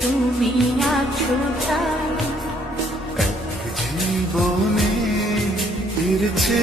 তুমি আছো তাই এক জীবনে ফিরছে